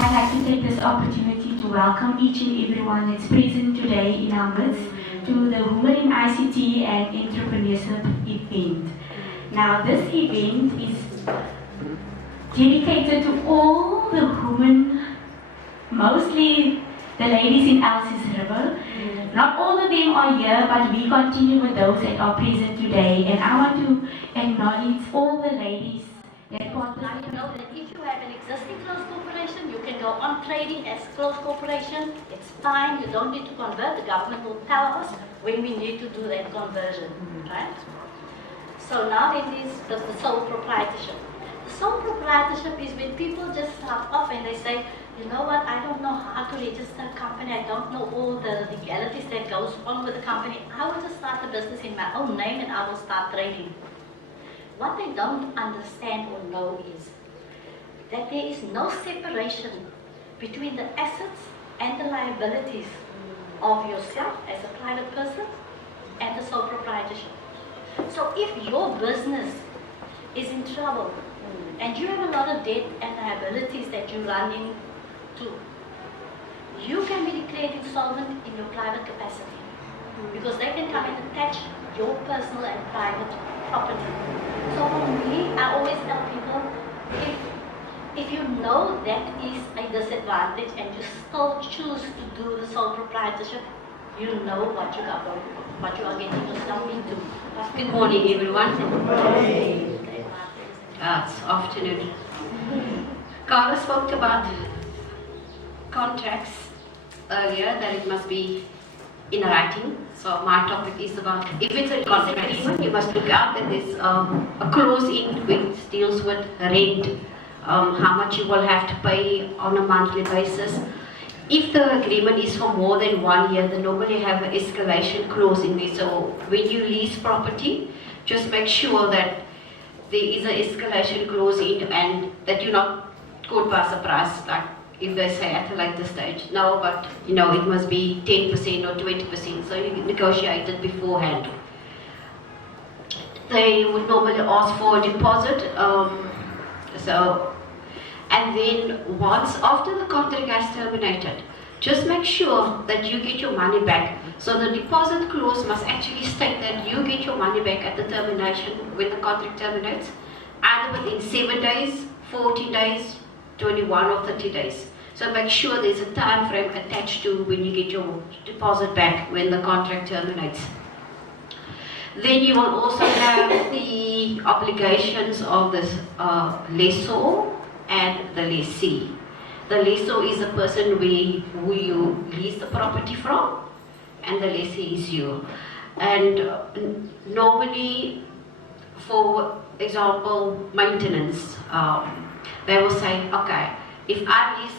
I'd like to take this opportunity to welcome each and everyone that's present today in our midst to the Women in ICT and Entrepreneurship event. Now, this event is dedicated to all the women, mostly the ladies in Elsie's River. Not all of them are here, but we continue with those that are present today. And I want to acknowledge all the ladies that Now you know that if you have an existing closed corporation, you can go on trading as closed corporation. It's fine, you don't need to convert. The government will tell us when we need to do that conversion, right? So now it is the sole proprietorship. The sole proprietorship is when people just start off and they say, you know what, I don't know how to register a company, I don't know all the legalities that goes on with the company. I will just start a business in my own name and I will start trading. What they don't understand or know is that there is no separation between the assets and the liabilities of yourself as a private person and the sole proprietorship. So if your business is in trouble and you have a lot of debt and liabilities that you run into, you can be declared insolvent in your private capacity because they can come and attach your personal and private property. So for me, I always tell people, if you know that is a disadvantage and you still choose to do the sole proprietorship, you know what you are getting yourself into. Good morning, everyone. It's afternoon. Carla spoke about contracts earlier, that it must be in writing. So my topic is about, if it's a contract agreement, you must look out that there's a clause in which deals with rent, how much you will have to pay on a monthly basis. If the agreement is for more than 1 year, they normally have an escalation clause in there. So when you lease property, just make sure that there is an escalation clause in and that you're not caught by surprise, like if they say at a later stage. No, but you know, it must be 10% or 20%, so you negotiate it beforehand. They would normally ask for a deposit, and then once after the contract has terminated, just make sure that you get your money back. So the deposit clause must actually state that you get your money back at the termination when the contract terminates, either within 7 days, 14 days, 21 or 30 days. So make sure there's a time frame attached to when you get your deposit back when the contract terminates. Then you will also have the obligations of this lessor and the lessee. The lessor is the person who you lease the property from, and the lessee is you. And normally, for example, maintenance, they will say, okay, if I lease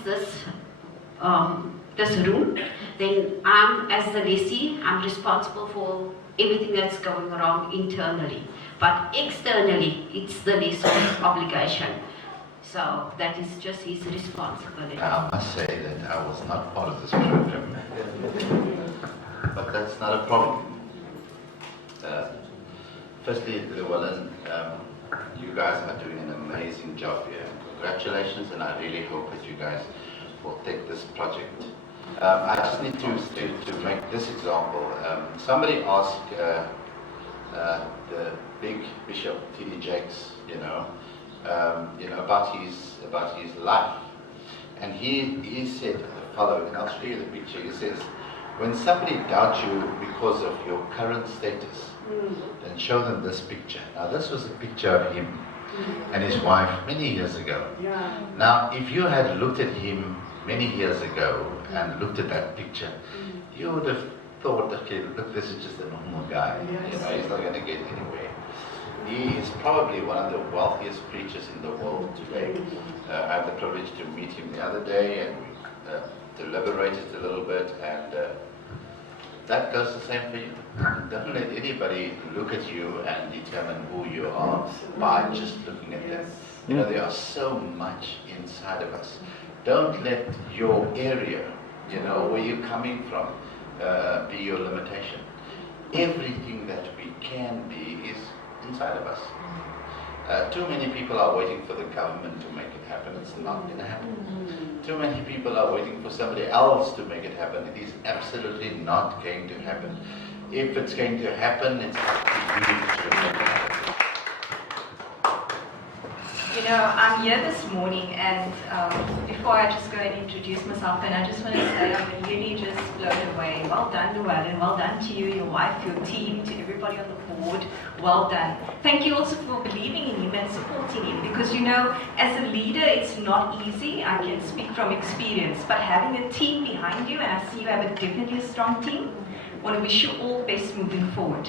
this room, then I'm, as the lessee, I'm responsible for everything that's going wrong internally. But externally, it's the lessor's obligation. So that is just his responsibility. I must say that I was not part of this program, but that's not a problem. Firstly, Llewellyn, you guys are doing an amazing job here. Congratulations, and I really hope that you guys will take this project. I just need to make this example. Somebody asked the big Bishop T.D. Jakes, about his life, and he said the following, and I'll show you the picture. He says, when somebody doubts you because of your current status, then show them this picture. Now this was a picture of him and his wife many years ago. Now if you had looked at him many years ago and looked at that picture, you would have thought, okay, look, this is just a normal guy. He's not going to get anywhere. He is probably one of the wealthiest preachers in the world today. I had the privilege to meet him the other day, and we deliberated a little bit, and that goes the same for you. Don't let anybody look at you and determine who you are by just looking at them. There are so much inside of us. Don't let your area, where you're coming from, be your limitation. Everything that we can be is inside of us. Too many people are waiting for the government to make it happen. It's not going to happen. too many people are waiting for somebody else to make it happen. It is absolutely not going to happen. If it's going to happen, it's up to you to make it happen. You know, I'm here this morning, and before I just go and introduce myself, and I just want to say I'm really just blown away. Well done, Llewellyn. Well done to you, your wife, your team, to everybody on the board. Well done. Thank you also for believing in him and supporting him, because you know, as a leader, it's not easy. I can speak from experience, but having a team behind you, and I see you have definitely a strong team, I want to wish you all best moving forward.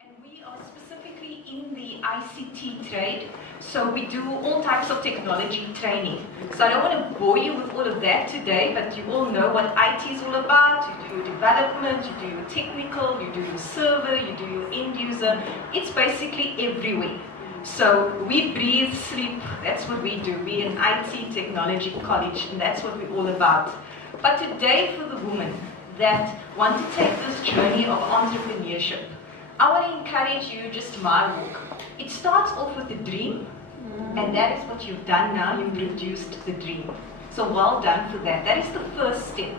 And we are specifically in the ICT trade. So we do all types of technology training. So I don't want to bore you with all of that today, but you all know what IT is all about. You do your development, you do your technical, you do your server, you do your end user. It's basically everywhere. So we breathe, sleep, that's what we do. We're an IT technology college, and that's what we're all about. But today, for the women that want to take this journey of entrepreneurship, I want to encourage you, just my walk. It starts off with a dream, and that is what you've done now. You've produced the dream. So well done for that. That is the first step.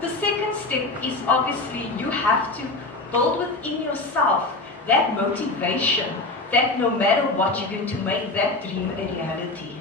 The second step is obviously you have to build within yourself that motivation that no matter what, you're going to make that dream a reality.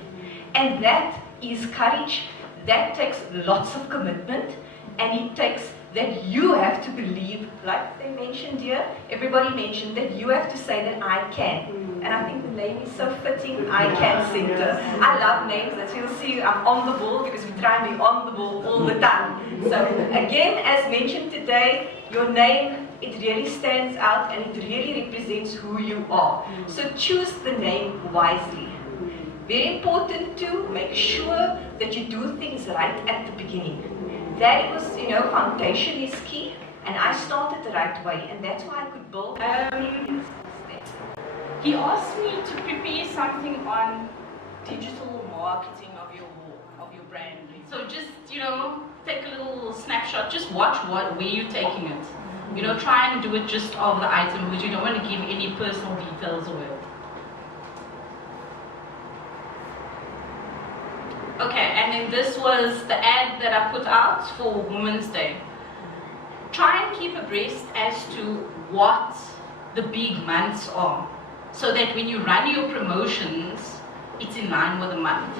And that is courage. That takes lots of commitment, and it takes that you have to believe, like they mentioned here, everybody mentioned that you have to say that I can. And I think the name is so fitting, I Can Center. I love names, as you'll see, I'm on the ball because we try and be on the ball all the time. So again, as mentioned today, your name, it really stands out and it really represents who you are. So choose the name wisely. Very important to make sure that you do things right at the beginning. That was, foundation is key, and I started the right way, and that's why I could build. He asked me to prepare something on digital marketing of your brand. So just, take a little snapshot, just watch where you're taking it. Try and do it just of the item, because you don't want to give any personal details away. Okay, and then this was the ad that I put out for Women's Day. Try and keep abreast as to what the big months are, so that when you run your promotions, it's in line with the month.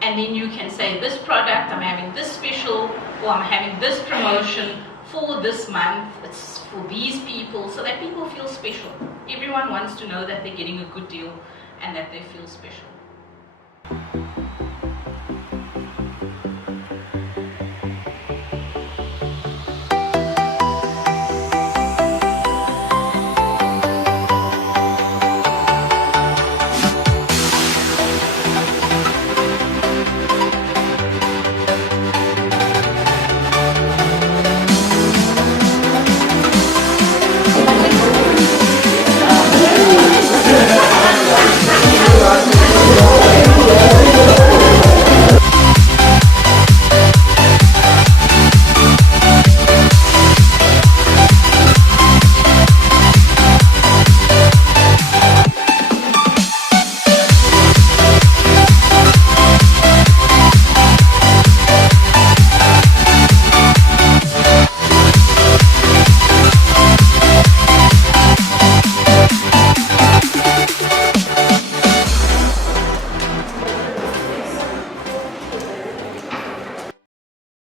And then you can say, this product, I'm having this special, or I'm having this promotion for this month, it's for these people, so that people feel special. Everyone wants to know that they're getting a good deal and that they feel special.